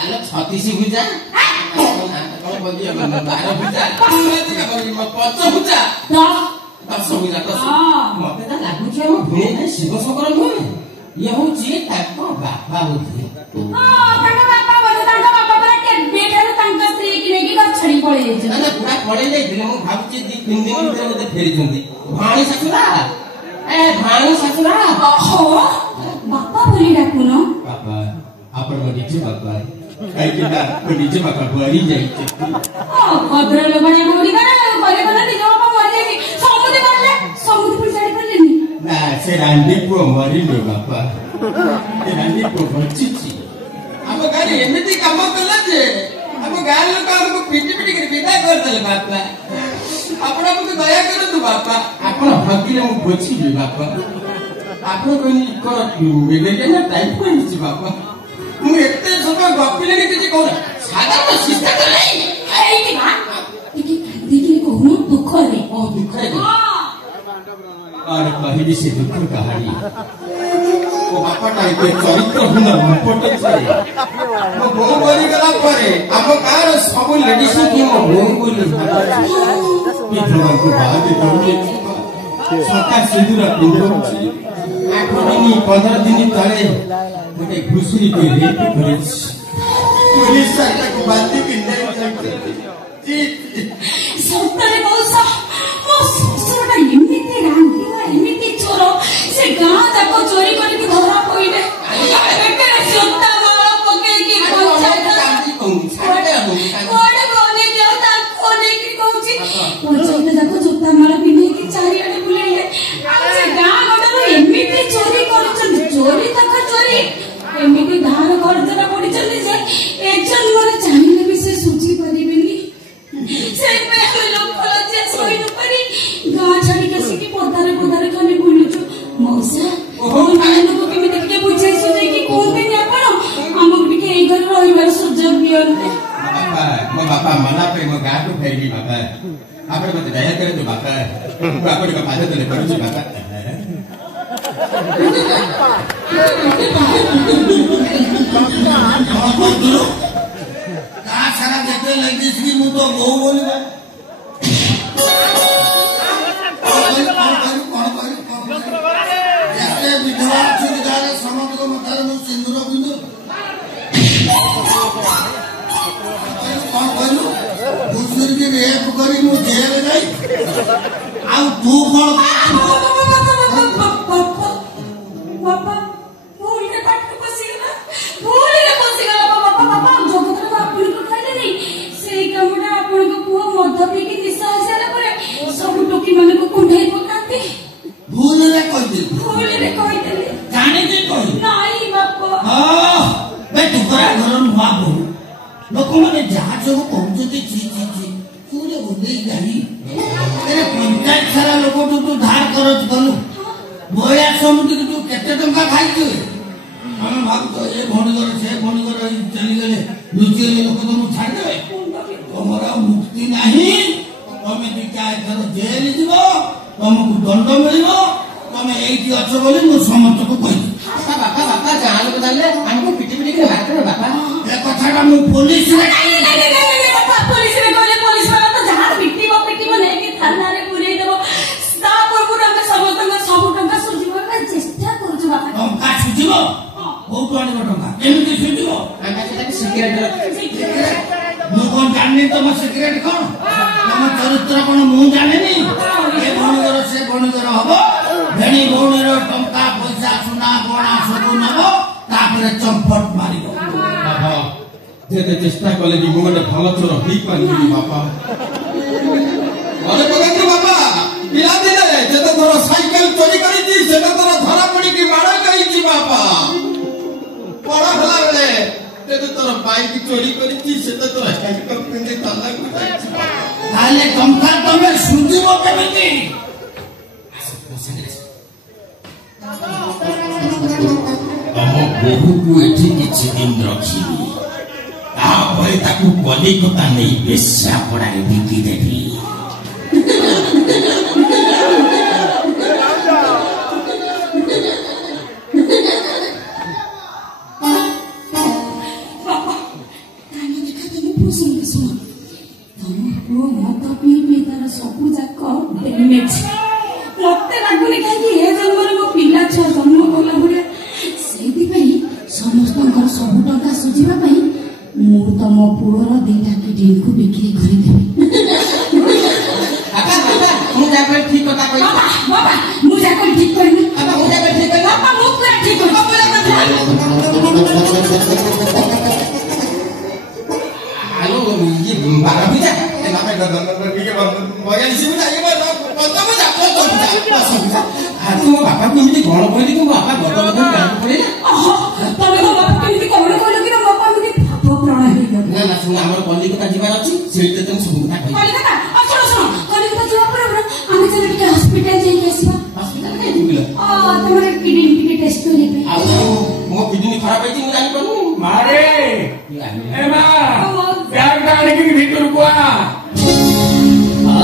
Anak Sotisi Buja. Kalau bagi yang mana Buja? Pocong Buja. Tak semua tak semua. Mau kita lagu cuma boleh sih kau sekarang boleh. Ya hujan tak kau bapa hujan. tangga bapa boleh tangga bapa berarti beda lu tangga stri kini kita cari boleh. Anak bukan boleh deh. Bila mau habis di pinggir itu ada feri janti. Bhani sakura. Bhani sakura. Oh, bapa boleh dah kuno. Bapa, apa mau dicu bapa? Kayak kita berdiri bakal bari jadi. Kodra lo banyak mau dikana, kalau di jawab apa mau jadi? Samudra percaya boleh ni? Nah, serandi pun mari ni bapa. Serandi pun cici. Apa kali ini ti kamu kelas je? Apa kali lo kamu piti kiri pita kau tu bapa? Apa nak tu daya kau tu bapa? Apa nak bagi kamu bocil je bapa? Apa kau ni kau beda kena time pun je bapa? Mungkin semua bapa lagi tu je kau. Sahaja tu sista tu lain. Ini kan? Dikit kau nu dukar ni. Oh dukar ni. और पहली से दुख कहानी वो बापा type के चरित्र हुन मुपटे छे वो बों बोली गला परे अब कार सब लेडीज की वो बों बोली ये भगवान को बात करने सका सिंदूर पिंडो छी 8 दिन 15 दिन तले गोटे घुसुरी के रेप करे पुलिस साइड को बात पिंडे जी सत्तरे मौसा मौसा एमती रांधी एमती चोर से गाँ तक चोरी करके धरा पड़े जोता माला पके की पंचायत जाक जोता माला पिंधे की चारिआडे बुलेले से गाँ गडर एमती चोरी कर चोरी तक चोरी एमती धार गर्जना पड़ी जे एकजन मोर चाहिए भी से सूची परिबेनी से पे लोक लज्जा सोई न परी गाँ छाड़ी के सिकी पोदारे खाने बुलुचु मौसा ओ नाइन को केमिति के बुझे सुझे कि कोन दिन आपण हमक टिके ए घर रहिबार सुजोग दियन्ते बापा मना पे म गाटो फेरि बापा आपण मते दया करे तो बापा आपण का पाछे तले करू बापा का सारा देखे लगी सी मु तो गो बोलबा विधवा सुविधार समस्त मतार मु सिंदूर बिंदु कौन कहलु घुसुर के रेप करी मु जेल गई आ तू कौन बापा भूल के पाट को पसिगला बापा जगत को आपन को खाइले नहीं से कमुडा आपन को पुआ मध्य पी के निशा हिसाब करे सब टोकी मन को कुंढाई पकाते भूल रे कहि दे जाने दे कहि नहीं बापा बे तुकरा घर नुआ बहु लोक माने जहा सब कहउछती छी पूरे ओले जाई तेरे पंचायत सारा लोक तू धार करत गलु बोया समुद्र तू केते टंका खाइछु हम भागतो ए भणगर से भणगर चली गेले लुचे लोक तो मु छाड़ देबे तमरा मुक्ति नाही तमे दिका एथर जेल जीवो तुमको दंड मिलिबो तमे एठी अछ बोली मु समस्त को कहि बापा जान को जानले हमको पिटी के बात कर बापा ए कथाटा मु पुलिस रे बापा पुलिस रे गले पुलिस वाला तो जहां पिटी नहीं कि थाना रे पुरे देबो ता पूर्व हम समस्त सब टंका सुजिबो का चेष्टा करछु बापा टंका सुजिबो बहुत आनी टंका एमिति सुजिबो टंका से सिगरेट मु कोन जाननी तुम सिगरेट कोन तुम चरित्र कोन मु जानेनी ए भणगर से भणगर हबो भेणी भौणीर टंका पैसा सुना गणा सब नबो तापरे चंपट मारिबो बाबा जेते चेष्टा कले भी मुगटे भल चोर होई पानी बापा अरे पगंत्र बापा पिला दिले जेते तोर साइकिल चोरी करिछि सेटा तोर धरा पड़ी की मार करिछि बापा पड़ा भला रे जेते तोर बाइक चोरी करिछि सेटा तोर हैंडकप पिंदे ताला कुटाइछि ताले टंका तमे सुजिबो केमिति हम बहु को एठी किछि दिन रखिबी तापरे ताकू कलिकता नै बेस्या पड़ाई बिकी देबी बापा ଇମେଜ ମତେ ଲାଗୁନି କାହିଁକି ଏ ଜନ୍ମରେ ମୋ ପିଲା ଛୁଆ ଜନ୍ମ କଲା ଭଳିଆ। ସେଇଥିପାଇଁ ସମସ୍ତଙ୍କର ସବୁ ଟଙ୍କା ସୁଝିବା ପାଇଁ ମୁଁ ତମ ପୁଅର 2ଟା କିଡନୀକୁ ବିକ୍ରି କରିଦେବି। ମୁଁ ଯାହା କହିଲି ଠିକ କଥା କହିଲି। ବାବା ମୁଁ ଯାହା କହିଲି ଠିକ କହିଲି। ମୁଁ ଯାହା କହିଲି ଠିକ କହିଲି। ବାବା ମୁଁ ପୁରା ଠିକ କହିଲି। ଆଲୋ ଇଏ ବାବା ପୂଜା ତୁ ମୋ ବାପାକୁ ଏମିତି କଣ କହିଲି କି ମୋ ବାପା ଗଦ ଗଦ ଗାଁକୁ ପଳେଇଲା। ତମେ ମୋ ବାପା କେମିତି କଣ କହିଲ କି ମୋ ବାପା ଏମିତି ଭାବ ପ୍ରାଣ ହେଇଗଲା। ନା ନା ଶୁଣ ଆମର କଲିକତା ଯିବାର ଅଛି ସେଇଠି ତମେ ସବୁ କଥା କହିବି। କଲିକତା ଶୁଣ ଶୁଣ କଲିକତା ଯିବା ପରେ ଆମେ ଚାଲ ଟିକେ ହସ୍ପିଟାଲ ଯାଇକି ଆସିବା। ହସ୍ପିଟାଲ କାଇଁ ଯିବିଲ? ତମର କିଡନୀ ଟିକେ ଟେଷ୍ଟ କରିବା ପାଇଁ। ଆଉ ମୋ କିଡନୀ ଖରାପ ହେଇଛି ମୁଁ ଜାଣିପାରୁନି। ମାରେ ଏ ମା ବ୍ୟାଗଟା ଆଣିକି ଭିତରକୁ ଆ। हाँ